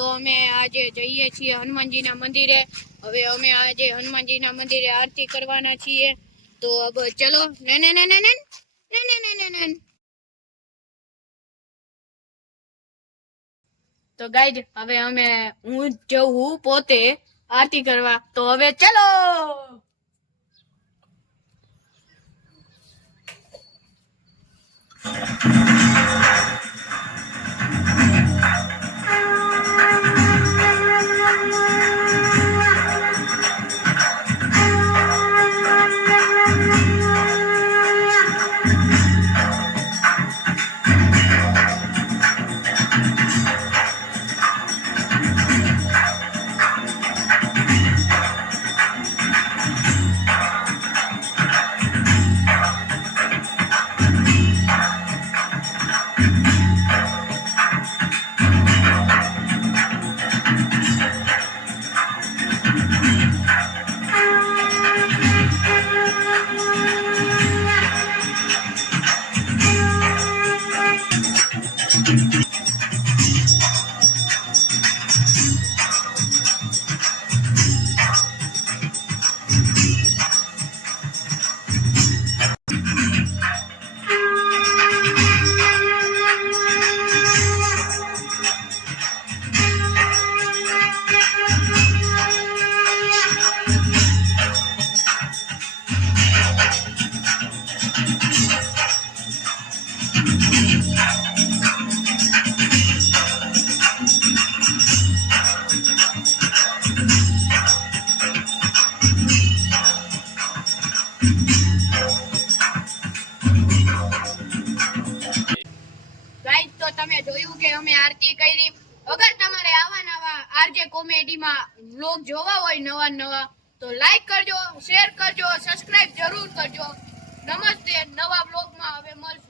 તો અમે આજે જઈએ છીએ હનુમાનજીના મંદિરે। હવે અમે આજે હનુમાનજીના મંદિરે આરતી કરવાના છીએ। તો अब चलो ने ने ने ने ने ने ने ने ने ने। तो गाइज હવે અમે હું જઉં પોતે આરતી કરવા। તો હવે ચલો। ગાઈસ તો તમે જોયું કે અમે આરતી કરી। અગર તમારે આવા નવા આરજે કોમેડીમાં વ્લોગ જોવા હોય નવા તો લાઈક કરજો, શેર કરજો, સબસ્ક્રાઇબ જરૂર કરજો। નમસ્તે, નવા વ્લોગમાં હવે મળશું।